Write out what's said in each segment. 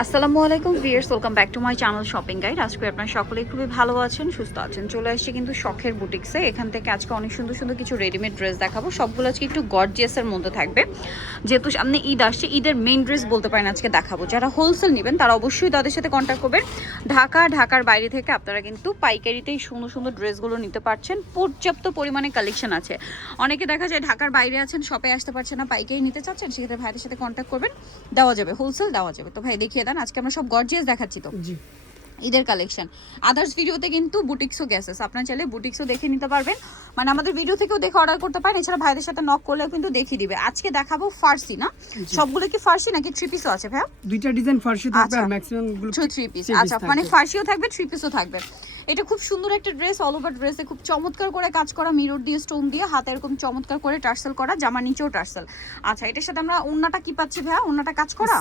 আসসালামু আলাইকুম viewers, welcome back to my channel shopping guide. আজকে আপনারা সকলেই খুবই ভালো আছেন, সুস্থ আছেন। চলে আসছি কিন্তু শখের বুটিক্সে। এখান থেকে আজকে অনেক সুন্দর সুন্দর কিছু রেডিমেড ড্রেস দেখাবো। সবগুলো আজকে একটু গর্জিয়াসের মধ্যে থাকবে, যেহেতু সামনে ঈদ আসছে। ঈদের মেইন ড্রেস বলতে পারেন আজকে দেখাবো। যারা হোলসেল নেবেন তারা অবশ্যই তাদের সাথে কন্ট্যাক্ট করবেন। ঢাকার বাইরে থেকে আপনারা কিন্তু পাইকারিতেই সুন্দর সুন্দর ড্রেসগুলো নিতে পারছেন। পর্যাপ্ত পরিমাণে কালেকশন আছে। অনেকে দেখা যায় ঢাকার বাইরে আছেন, শপে আসতে পারছেন না, পাইকারি নিতে চাচ্ছেন, সেক্ষেত্রে ভাইদের সাথে কন্ট্যাক্ট করবেন, দেওয়া যাবে, হোলসেল দেওয়া যাবে। তো ভাই দেখিয়ে দেন, আজকে আমরা সব গর্জিয়াস দেখাচ্ছি তো জি ঈদের কালেকশন। আদার্স ভিডিওতে কিন্তু বুটিক্সও গেছে, আপনারা চাইলে বুটিক্সও দেখে নিতে পারবেন, মানে আমাদের ভিডিও থেকেও দেখে অর্ডার করতে পারেন। এছাড়া ভাইদের সাথে নক করলেও কিন্তু দেখিয়ে দিবে। আজকে দেখাবো ফার্সি, না সবগুলো কি ফার্সি নাকি থ্রি পিসও আছে ভাইয়া? দুইটা ডিজাইন ফার্সি থাকবে আর ম্যাক্সিমাম গুলো থ্রি পিস। আচ্ছা, মানে ফার্সিও থাকবে, থ্রি পিসও থাকবে। এটা খুব সুন্দর একটা ড্রেস, অল ওভার ড্রেসে খুব চমৎকার করে কাজ করা, মিরর দিয়ে স্টোন দিয়ে, হাতে এরকম চমৎকার করে টার্সেল করা, জামার নিচেও টার্সেল। আচ্ছা, এটার সাথে আমরা ওন্নাটা কি পাচ্ছি ভাইয়া? ওন্নাটা কাজ করা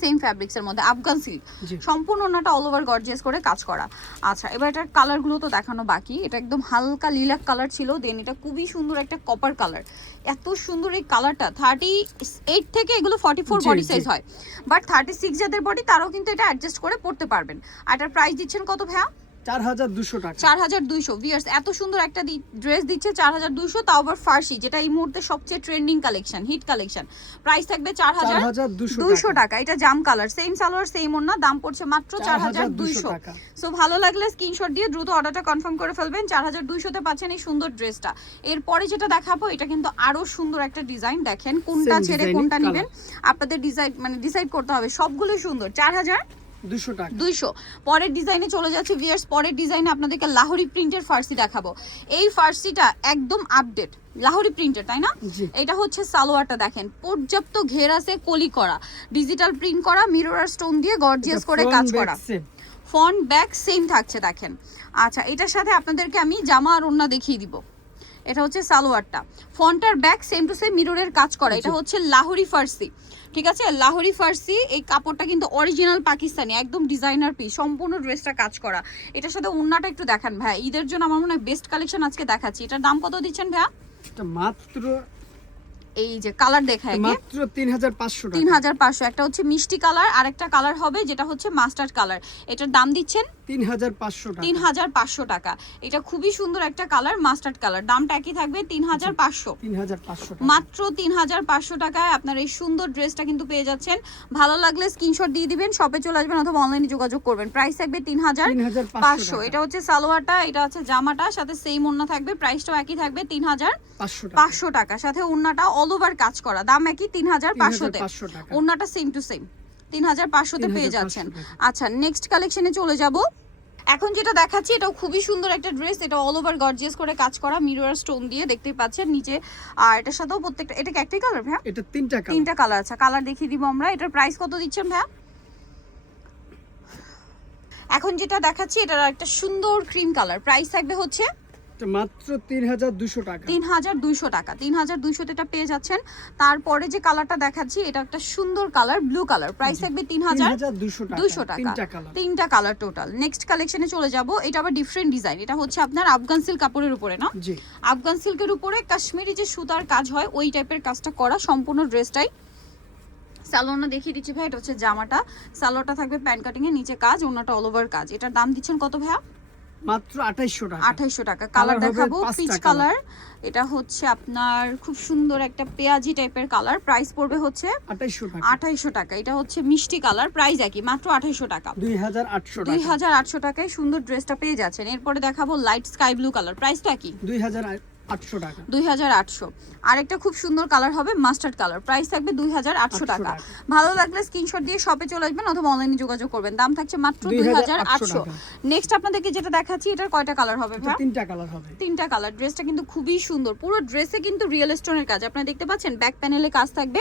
সেম ফ্যাব্রিক্সের মধ্যে আফগান সিল্ক, সম্পূর্ণ ওন্নাটা অল ওভার গর্জিয়াস করে কাজ করা। আচ্ছা, এবার এটার কালারগুলো তো দেখানো বাকি। এটা একদম হালকা লিলাক কালার ছিল, দেন এটা খুবই সুন্দর একটা কপার কালার। এত সুন্দর এই কালারটা। 38 থেকে এগুলো 44 বডি সাইজ হয়, বাট 36 যাদের বডি তারাও কিন্তু এটা অ্যাডজাস্ট করে পড়তে পারবেন। আর এটার প্রাইস দিচ্ছেন কত ভাইয়া? 4200 টাকা। 4200। ভিউয়ার্স, এত সুন্দর একটা ড্রেস দিচ্ছে 4200, তাও আবার ফার্সি, যেটা এই মুহূর্তে সবচেয়ে trending collection, hit collection. Price থাকবে 4200 টাকা। এটা জাম কালার, সেম সালোয়ার সেম ওন্না, দাম পড়ছে মাত্র 4200 টাকা। সো ভালো লাগলে স্ক্রিনশট দিয়ে দ্রুত অর্ডারটা কনফার্ম করে ফেলবেন। 4200 তে পাচ্ছেন এই সুন্দর ড্রেসটা। এরপরে যেটা দেখাবো, এটা কিন্তু আরো সুন্দর একটা ডিজাইন। দেখেন কোনটা ছেড়ে কোনটা নেবেন, আপনাদের ডিসাইড করতে হবে। সবগুলোই সুন্দর। 4200। পরের ডিজাইনে চলে যাচ্ছে ভিউয়ার্স। পরের ডিজাইনে আপনাদেরকে লাহোরি প্রিন্টের ফার্সি দেখাবো। এই ফার্সিটা একদম আপডেট লাহোরি প্রিন্টের, তাই না? এটা হচ্ছে সালোয়ারটা, দেখেন পর্যাপ্ত ঘের আছে, কলি করা, ডিজিটাল প্রিন্ট করা, মিরর আর স্টোন দিয়ে গর্জিয়াস করে কাজ করা। ফ্রন্ট ব্যাক সেম থাকছে, দেখেন। আচ্ছা, এটার সাথে আপনাদেরকে আমি জামা আর ওড়না দেখিয়ে দিব। এটা হচ্ছে সালোয়ারটা, ফ্রন্ট আর ব্যাক সেম টু সেম মিররের কাজ করা। এটা হচ্ছে লাহোরি ফার্সি, ঠিক আছে? লাহোরি ফার্সি। এই কাপড়টা কিন্তু অরিজিনাল পাকিস্তানি, একদম ডিজাইনার পিস, সম্পূর্ণ ড্রেসটা কাজ করা। এটার সাথে ওড়নাটা একটু দেখান ভাই। ঈদের জন্য আমার মনে হয় বেস্ট কালেকশন আজকে দেখাচ্ছি। এটার দাম কত দিচ্ছেন ভাইয়া? এটা মাত্র, এই যে কালার দেখায় মাত্র 3500 টাকা। 3500। একটা হচ্ছে মিষ্টি কালার, আর একটা কালার হবে যেটা হচ্ছে মাস্টার্ড কালার। এটার দাম দিচ্ছেন 3500 টাকা। 3500 টাকা। এটা খুবই সুন্দর একটা কালার, মাস্টার্ড কালার। দামটা একই থাকবে 3500। 3500 টাকা। মাত্র 3500 টাকায় আপনার এই সুন্দর ড্রেসটা কিন্তু পেয়ে যাচ্ছেন। ভালো লাগলে স্ক্রিনশট দিয়ে দিবেন, শপে চলে আসবেন অথবা অনলাইনে যোগাযোগ করবেন। প্রাইস থাকবে 3500। এটা হচ্ছে সালোয়ারটা, এটা হচ্ছে জামাটা, সাথে সেম ওড়না থাকবে, প্রাইসটাও একই থাকবে 3500 টাকা। সাথে ওড়নাটা অল ওভার কাজ করা, দাম একই 3500 তে। ওড়নাটা সেম টু সেম 3500 তে পেয়ে যাচ্ছেন। আচ্ছা, নেক্সট কালেকশনে চলে যাব। এখন যেটা দেখাচ্ছি এটাও খুবই সুন্দর একটা ড্রেস। এটা অল ওভার গর্জিয়াস করে কাজ করা, মিরর স্টোন দিয়ে, দেখতেই পাচ্ছেন নিচে। আর এটার সাথেও প্রত্যেকটা, এটা কি একটাই কালার ভাইয়া? এটা তিনটা কালার। আচ্ছা, কালার দেখিয়ে দিব আমরা। এটার প্রাইস কত দিচ্ছেন ভাইয়া? এখন যেটা দেখাচ্ছি এটার একটা সুন্দর ক্রিম কালার, প্রাইস থাকবে হচ্ছে মাত্র 3200 টাকা। 3200 টাকা। 3200 তে এটা পেয়ে যাচ্ছেন। তারপরে যে কালারটা দেখাচ্ছি এটা একটা সুন্দর কালার, ব্লু কালার, প্রাইস থাকবে 3200 টাকা। তিনটা কালার টোটাল। নেক্সট কালেকশনে চলে যাব। এটা আবার ডিফারেন্ট ডিজাইন। এটা হচ্ছে আপনার আফগান সিল্ক কাপড়ের উপরে, না? জি, আফগান সিল্কের উপরে কাশ্মীরি যে সুতার কাজ হয় ওই টাইপের কাজটা করা সম্পূর্ণ ড্রেসটাই। সালোয়ারটা দেখিয়ে দিচ্ছি ভাই। এটা হচ্ছে জামাটা, সালোয়ারটা থাকবে প্যান্ট কাটিং এর নিচে কাজ, ওনাটা অল ওভার কাজ। এটার দাম দিচ্ছেন কত ভাইয়া? মাত্র 2800 টাকা। 2800 টাকা। কালার দেখাবো পিচ কালার। এটা হচ্ছে আপনার খুব সুন্দর একটা পেঁয়াজি টাইপের কালার, প্রাইস পড়বে হচ্ছে 2800 টাকা। এটা হচ্ছে মিষ্টি কালার, প্রাইস একই, মাত্র 2800 টাকা। 2800 টাকায় সুন্দর ড্রেসটা পেয়ে যাচ্ছেন। এরপরে দেখাবো লাইট স্কাই ব্লু কালার, প্রাইসটা কি? 2800 টাকা। 2800। আরেকটা খুব সুন্দর কালার হবে মাস্টার্ড কালার, প্রাইস থাকবে 2800 টাকা। ভালো লাগলে স্ক্রিনশট দিয়ে শপে চলে আসবেন অথবা অনলাইনে যোগাযোগ করবেন। দাম থাকছে মাত্র 2800। নেক্সট আপনাদেরকে যেটা দেখাচ্ছি এটার কয়টা কালার হবে ভাই? তিনটা কালার হবে। তিনটা কালার। ড্রেসটা কিন্তু খুবই সুন্দর, পুরো ড্রেসে কিন্তু রিয়েল স্টোনের কাজ আপনারা দেখতে পাচ্ছেন, ব্যাক প্যানেলে কাজ থাকবে।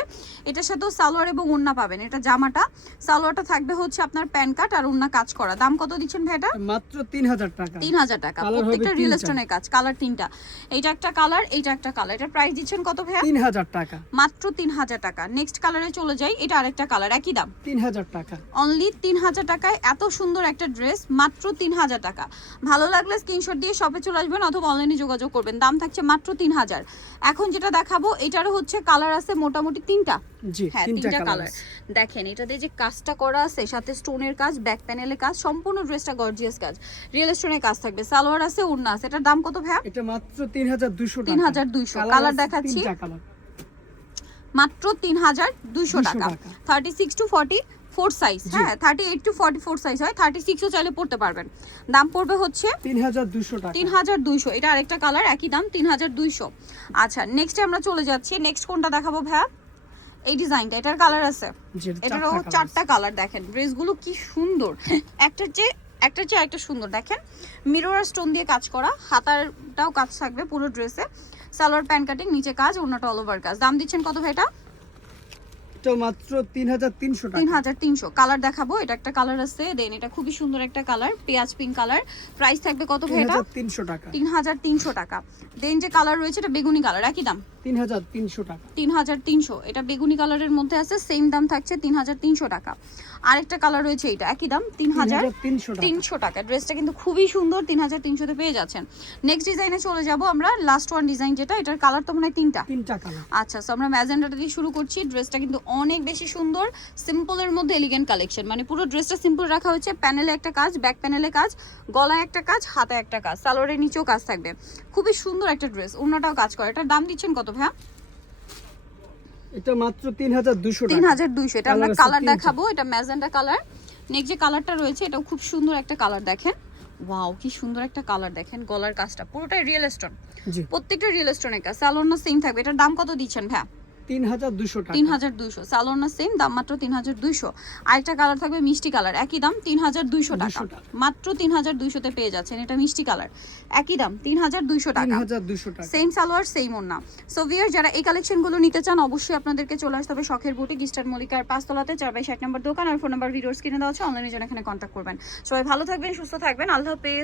এটার সাথেও সালোয়ার এবং ওড়না পাবেন। এটা জামাটা, সালোয়ারটা থাকবে হচ্ছে আপনার প্যান্ট কাট আর ওড়না কাজ করা। দাম কত দিচ্ছেন ভাই এটা? মাত্র 3000 টাকা। 3000 টাকা। প্রত্যেকটা রিয়েল স্টোনের কাজ, কালার তিনটা। এইটা একটা কালার, এইটা একটা কালার। এটার প্রাইস দিচ্ছেন কত ভাইয়া? 3000 টাকা। মাত্র 3000 টাকা। নেক্সট কালারে চলে যাই। এটা আরেকটা কালার, একই দাম 3000 টাকা। অনলি 3000 টাকায় এত সুন্দর একটা ড্রেস, মাত্র 3000 টাকা। ভালো লাগলে স্ক্রিনশট দিয়ে শপে চলে আসবেন অথবা অনলাইনে যোগাযোগ করবেন। দাম থাকছে মাত্র 3000। এখন যেটা দেখাবো এটারও হচ্ছে কালার আছে মোটামুটি তিনটা। জি হ্যাঁ তিনটা তিনটা কালার কালার দেখেন এটাতে যে কাজটা করা আছে সাথে স্টোনের কাজ ব্যাক প্যানেলের কাজ সম্পূর্ণ ড্রেসটা গর্জিয়াস কাজ রিয়েল স্টোনের কাজ থাকবে সালোয়ার আছে ওড়না আছে এটার দাম কত ভাইয়া এটা মাত্র 3200 টাকা 3200 কালার দেখাচ্ছি তিনটা কালার মাত্র 3200 টাকা 36 টু 44 সাইজ হ্যাঁ 38 টু 44 সাইজ হয় 36 ও চাইলে পড়তে পারবেন দাম পড়বে হচ্ছে 3200 টাকা 3200 এটা আরেকটা কালার একই দাম 3200 আচ্ছা নেক্সট আমরা চলে যাচ্ছি নেক্সট কোনটা দেখাবো ভাইয়া এই ডিজাইনটা এটার কালার আছে জি এটারও চারটা কালার দেখেন ড্রেসগুলো কি সুন্দর একটার চেয়ে একটা সুন্দর দেখেন মিরর আর স্টোন দিয়ে কাজ করা হাতারটাও কাজ থাকবে পুরো ড্রেসে সালোয়ার প্যান্ট কাটিং নিচে কাজ ওড়নাটা অল ওভার কাজ দাম দিচ্ছেন কত ভাই এটা এটা মাত্র 3300 টাকা 3300 কালার দেখাবো এটা একটা কালার আছে দেন এটা খুবই সুন্দর একটা কালার পেঁয়াজ পিঙ্ক কালার প্রাইস থাকবে কত ভাই এটা 3300 টাকা 3300 টাকা দেন যে কালার রয়েছে এটা বেগুনি কালার একই দাম 3300 টাকা 3300 এটা বেগুনি কালারের মধ্যে আছে সেম দাম থাকছে 3300 টাকা আরেকটা কালার রয়েছে এটা একই দাম 3300 টাকা ড্রেসটা কিন্তু খুবই সুন্দর 3300 তে পেয়ে যাচ্ছেন নেক্সট ডিজাইনে চলে যাব আমরা লাস্ট ওয়ান ডিজাইন যেটা এটার কালার তো মনে হয় তিনটা কালার আচ্ছা সো আমরা ম্যাজেন্ডাটা দিয়ে শুরু করছি ড্রেসটা কিন্তু অনেক বেশি সুন্দর সিম্পলের মধ্যে এলিগেন্ট কালেকশন মানে পুরো ড্রেসটা সিম্পল রাখা হচ্ছে প্যানেলে একটা কাজ ব্যাক প্যানেলে কাজ গলায় একটা কাজ হাতে একটা কাজ সালোয়ারের নিচেও কাজ থাকবে খুবই সুন্দর একটা ড্রেস ওড়নাটাও কাজ করে এটার দাম দিচ্ছেন কত ভাইয়া এটা মাত্র 3200 টাকা 3200 এটা আমরা কালার দেখাবো এটা ম্যাজেন্ডা কালার নেক্সট যে কালারটা রয়েছে এটাও খুব সুন্দর একটা কালার দেখেন ওয়াও কি সুন্দর একটা কালার দেখেন গলার কাজটা পুরোটাই রিয়েল স্টোন জি প্রত্যেকটা রিয়েল স্টোনের কাজ সালোয়ার সেম থাকবে এটার দাম কত দিচ্ছেন ভাইয়া 3200 টাকা 3200 সালোয়ার সেম দাম মাত্র 3200 আরেকটা কালার থাকবে মিষ্টি কালার একই দাম 3200 টাকা 200 টাকা। মাত্র 3200 তে পেয়ে যাচ্ছেন এটা মিষ্টি কালার একই দাম 3200 টাকা 3200 টাকা সেম সালোয়ার সেম ওড়না সো ভিউয়ার যারা এই কালেকশনগুলো নিতে চান অবশ্যই আপনাদেরকে চলে আসতে হবে শখের বুটিক ইস্টার্ন মল্লিকার 5 তলাতে 4/60 নম্বর দোকান আর ফোন নাম্বার ভিডিওস কিনে দেওয়া আছে অনলাইনে জন্য এখানে কন্ট্যাক্ট করবেন সবাই ভালো থাকবেন সুস্থ থাকবেন আল্লাহ হাফেজ